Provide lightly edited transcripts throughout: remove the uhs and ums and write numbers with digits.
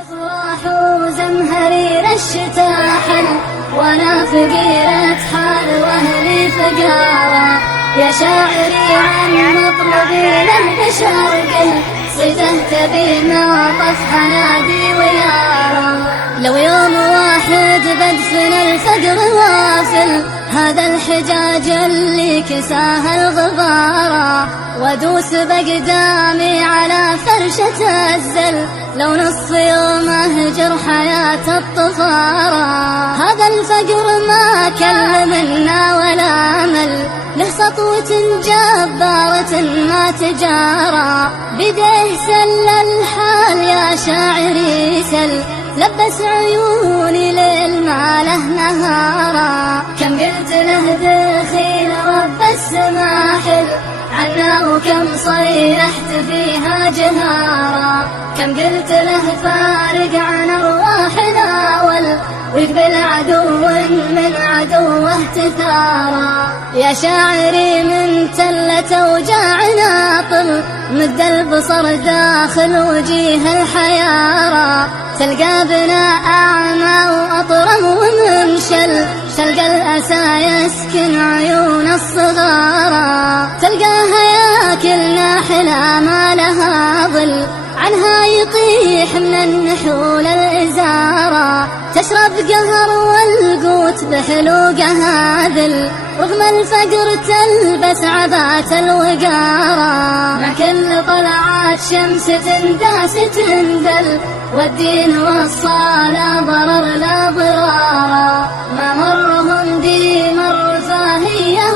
افراح وزمهرير الشتاء حل وانا فقيرة حال واهلي فقارا. يا شاعري عن مطلبي للبشر قل صيده تبي معطف حنادي ويارا. لو يوم واحد بدفن الفقر وافل هذا الحجاج اللي كساه الغبارة وادوس بقدامي على فرشة الزل لو نص يوم اهجر حياة الطفارة. هذا الفقر ما كل منا ولا مل له سطوة جبارة ما تجارى بيديه سل الحال يا شاعري سل لبس عيوني ليل ما له نهارا. كم قلت له دخيل رب السماحل عنا وكم صيحت فيها جهارا. كم قلت له فارق عن ارواحنا ويقبل عدو من عدوه تثارا. يا شاعري من تلة وجاعنا طل مد البصر داخل وجيه الحيارى تلقى بنا أعمى وأطرم ومنشل تلقى الأسى يسكن عيون الصغارى تلقاها ياكل ناحلة ما لها ظل عنها يطيح من النحول الإزارة تشرب قهر والقوت بحلوقها ذل رغم الفقر تلبس عبات الوقارة. ما كل طلعات شمس تنداس تندل والدين والصلاة ضرر لا ضرارا. ما مرهم دي مر فاهيه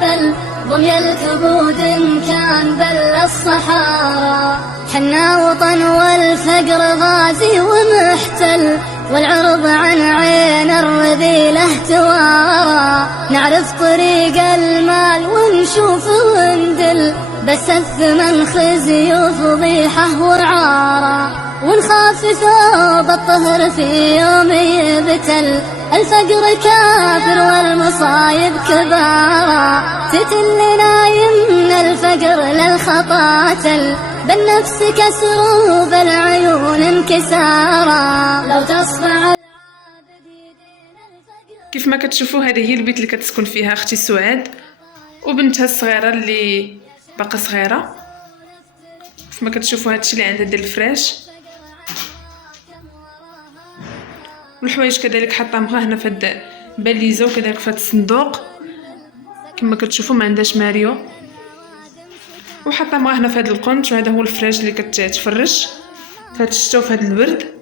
بل ضمي الكبود إن كان بل الصحارى. حنا وطن والفقر غازي ومحتل والعرض عن عين الرذيلة توارى. نعرف طريق المال ونشوف وندل بس الثمن خزي وفضيحة وعارة ونخاف ثوب الطهر في يوم يبتل الفقر كافر والمصايب كبارى تتلنا يمن الفقر للخطاتل بالنفس كسر وبالعيون انكسارا. لو تصفع كيف ما كتشوفوا هذه هي البيت اللي كتسكن فيها اختي سعاد وبنتها الصغيره اللي باقا صغيره. كيف ما كتشوفوا هادشي اللي عندها ديال الفراش والحوايج كذلك حطاهم هنا في هاد باليزه وكذلك في هاد الصندوق كما كتشوفوا ما عندهاش ماريو وحطاهم هنا في هاد القنت. وهذا هو الفراش اللي كتفرش في هاد الشتا وفي هاد البرد.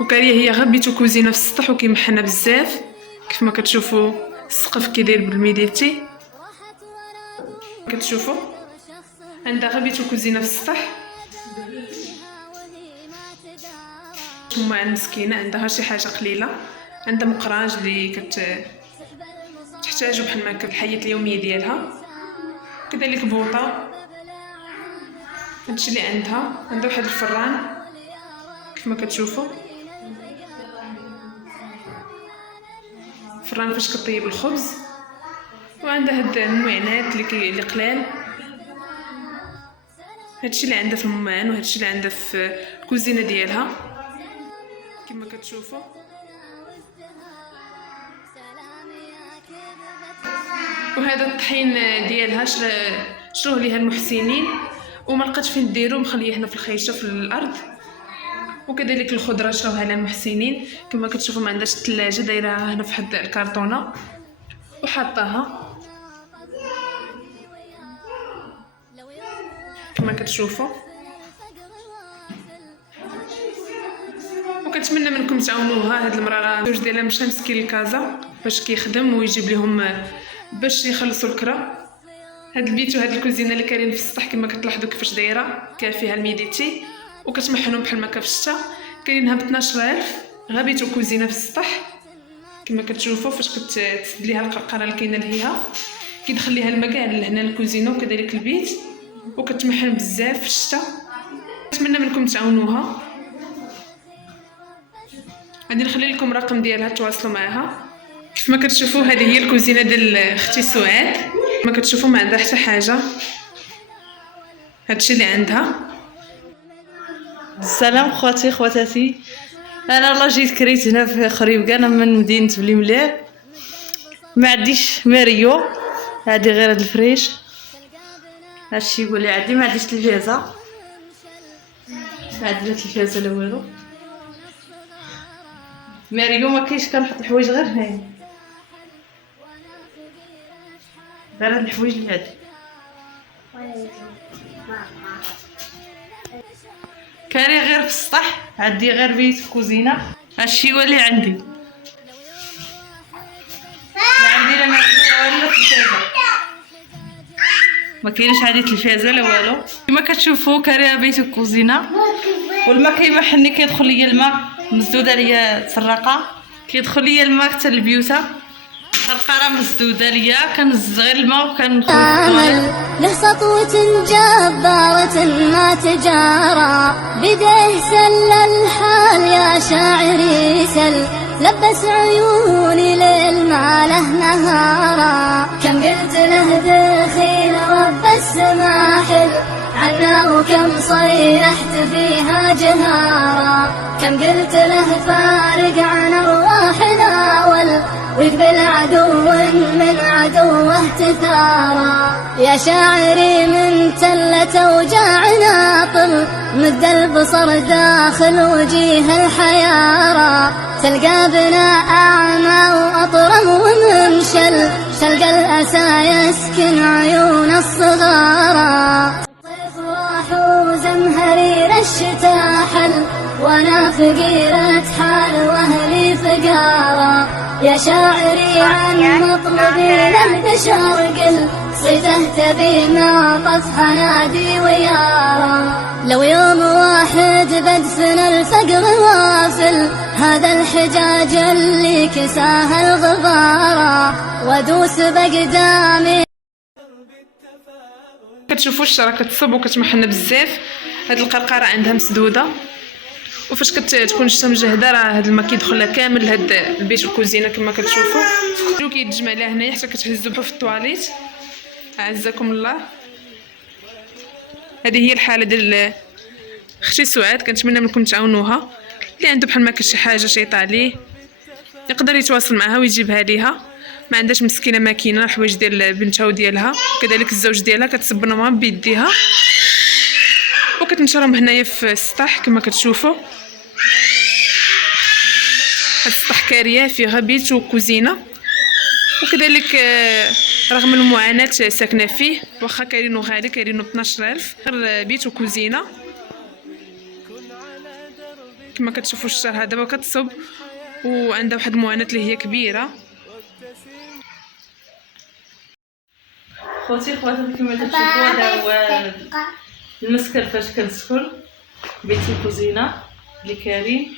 وكاريه هي غير بيتو كوزينه في السطح وكيمحنا بزاف كيف ما كتشوفوا السقف كيدير بالميديتي كتشوفوا عندها غير بيتو كوزينه في السطح. ماما مسكينه عندها شي حاجه قليله عندها مقراج اللي تحتاجو بحال ما هكا في الحياه اليوميه ديالها كذلك بوطه. هادشي اللي عندها واحد الفران كيف ما كتشوفوا فران فاش كطيب الخبز. وعندها هاد المعينات اللي قلال. هادشي اللي عندها في الماعن وهادشي اللي عندها في الكوزينه ديالها كما كتشوفوا. وهذا الطحين ديالها شروه ليها المحسنين وما لقاتش فين ديرو مخليه هنا في الخيشه في الارض. وكذلك الخضره شروها لها المحسنين كما كتشوفوا ما عندهاش الثلاجه دايرها هنا في حد الكرتونه وحطاها كما كتشوفوا. وكنتمنى منكم تعاونوها. هاد المراه الزوج ديالها مشى مسكين لكازا باش كيخدم ويجيب لهم باش يخلصوا الكرا. هاد البيت وهاد الكوزينه اللي كاينين في السطح كما كتلاحظوا كيفاش دايره كاين فيها الميديتي وكتمحنوا بحال ما كا في الشتا كاينينها ب 12000 غير بيت وكوزينه في السطح كما كتشوفوا. فاش كتسد ليها القرقره اللي كاينه ليها كيدخل ليها الماء كاع لهنا الكوزينه وكذلك البيت وكتمحن بزاف في الشتا. نتمنى منكم تعاونوها. غادي نخلي لكم رقم ديالها تواصلوا معها. كيف ما كتشوفوا هذه هي الكوزينه ديال اختي سعاد. ما كتشوفوا ما عندها حتى حاجه هادشي اللي عندها. السلام خواتي خواتاتي، انا والله جيت كريت هنا في خريبكا، انا من مدينه بلي مليح. ما عنديش ماريو، عندي غير هاد الفريش. هادشي هو اللي عندي. ما عنديش تلفازه، ما عندي لا تلفازه لا والو. ماريو ما كاينش، كنحط الحوايج غير هنايا، غير هاد الحوايج اللي عندي. كاري غير في السطح، عندي غير بيت في الكوزينه. هادشي هو اللي عندي. ما عندي لا ماريو ولا تلفازه، ما كاينش عندي تلفازه لا والو. كما كتشوفوا كاري بيت الكوزينه، والماء كيمحني، كيدخل ليا الماء مسدوده ليا سراقه، كيدخل ليا الماء حتى البيوته. قرقره مسدوده ليا، كنزز غير الماء وكندخل له سطوة جبارة ما تجارى، بيده سل الحال يا شاعري سل، لبس عيوني ليل ما له نهارا. كم قلت له دخيل رب السماحل عنا، وكم صيحت فيها جهارا. كم قلت له فارق عن ارواحنا ويقبل عدو من عدوه تثارا. يا شاعري من تلة اوجاعنا طل، مد البصر داخل وجيه الحيارى. تلقى بنا اعمى واطرم ومنشل، تلقى الاسى يسكن عيون الصغارى. الصيف راح وزمهرير الشتا حل، وانا فقيرة حال واهلي فقارى. يا شاعري عن مطلبي للبشر قل، صيته تبي ما طف نادي ويارى. لو يوم واحد بدفن الفقر وافل، هذا الحجاج اللي كساه الغبارى، وادوس بقدامي. كتشوفوا الشجره كتصب وكتمحن بزاف. هاد القرقره عندها مسدوده، وفاش كتكون الشتا مجهده راه هاد الماء كيدخل لها كامل لهاد البيت والكوزينه كما كتشوفوا، كيتجمع لها هنايا حتى كتهزو بحال في الطواليت. اعزكم الله. هذه هي الحاله ديال اختي سعاد. كنتمنى منكم تعاونوها. اللي عنده بحال ما كاين شي حاجه شيطه عليه يقدر يتواصل معها ويجيبها ليها. ما عندهاش مسكينه ماكينه الحوايج ديال بنتها وديالها، كذلك الزوج ديالها كتصبنهم بيديها وكتنشرهم هنايا في السطح كما كتشوفوا. هاد السطح كاريه فيها بيت وكوزينه، وكذلك رغم المعاناه ساكنه فيه، واخا كاينو غالي كاينو 12000 غير بيت وكوزينه. كما كتشوفوا الشجر هذا دابا كتصب وعندها واحد المعاناه اللي هي كبيره. خوتي خواتاتي، كما كتشوفوا هذا هو المسكن فاش كنسكن، بيتي الكوزينه اللي كارين.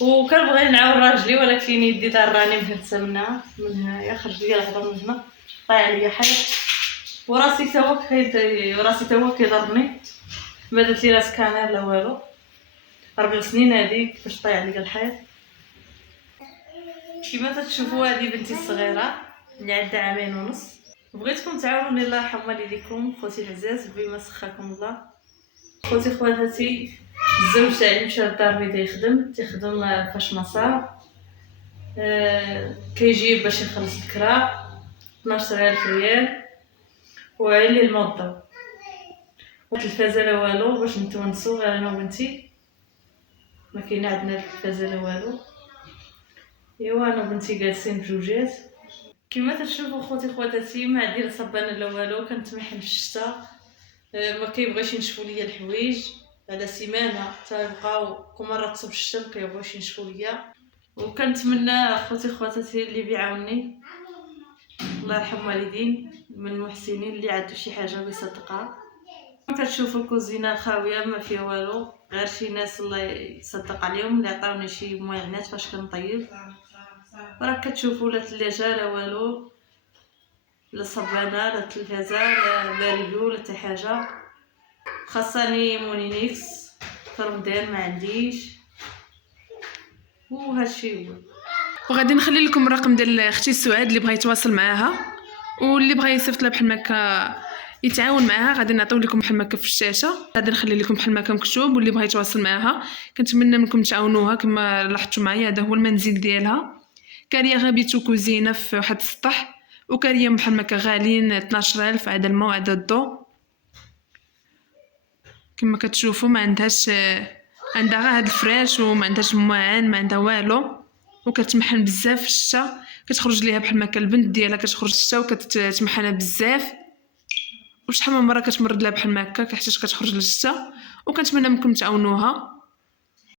وكنبغي نعاون راجلي ولكن يدي ضراني مهتمنا من هنايا، خرج ليا الهضره من هنا، طايح عليا حيط، وراسي تا هو كيضرني. ما درت لي لا سكانير لا والو. 4 سنين هذيك فاش طايح عليا الحيط. كما تشوفوا هذه بنتي الصغيره اللي عندها 2 عام ونص. بغيتكم تعاونوني الله يرحم والديكم خوتي العزاز بما سخاكم الله. خوتي خواتاتي، الزوج تاعي مشى للدار بدا تيخدم فاش ما صار، كيجيب باش يخلص الكرا 12000 ريال، وعلي الموظف. التلفازه لا والو باش نتونسو، غير انا وبنتي ما كاين عندنا التلفازه لا والو. ايوا انا وبنتي جالسين بجوجات. كما تشوفوا خوتي خواتاتي، ما عندي لا صبانه لا والو، كنتمحن في الشتا، ما كيبغيش ينشفوا ليا الحوايج على سيمانه حتى يبقاو كل مره تصب الشتا ما كيبغيوش ينشفوا ليا. وكنتمنى خوتي خواتاتي اللي بيعاونني الله يرحم والدين من المحسنين اللي عنده شي حاجه بيصدقها. كتشوفوا الكوزينه خاويه ما فيها والو، غير شي ناس الله يصدق عليهم اللي عطاوني شي معينات فاش كنطيب. وراك كتشوفوا لا ثلاجه لا والو، لا صبانه لا تلفازه لا ماريو لا حتى حاجه. خاصني مونينيكس في رمضان ما عنديش. وهادشي هو. وغادي نخلي لكم الرقم ديال اختي سعاد اللي بغى يتواصل معاها واللي بغى يصيفط لها بحال هكا يتعاون معها. غادي نعطيو لكم بحال هكا في الشاشه، غادي نخلي لكم بحال هكا مكتوب، واللي بغى يتواصل معها كنتمنى منكم تعاونوها. كما لاحظتوا معايا هذا هو المنزل ديالها. كاريه غابيتو كوزينه في واحد السطح، وكاريه بحال هكا غاليين 12000 عدا الماء وعدا الضوء. كما كتشوفوا ما عندهاش، عندها غير هاد الفراش وما عندهاش معان، ما عندها والو، وكتمحن بزاف في الشتا. كتخرج ليها بحال هكا البنت ديالها كتخرج الشتا وكتمحنها بزاف، وشحال من مره كتمرد لها بحال هكا حتى كتخرج للشتا. وكنتمنى منكم تعاونوها.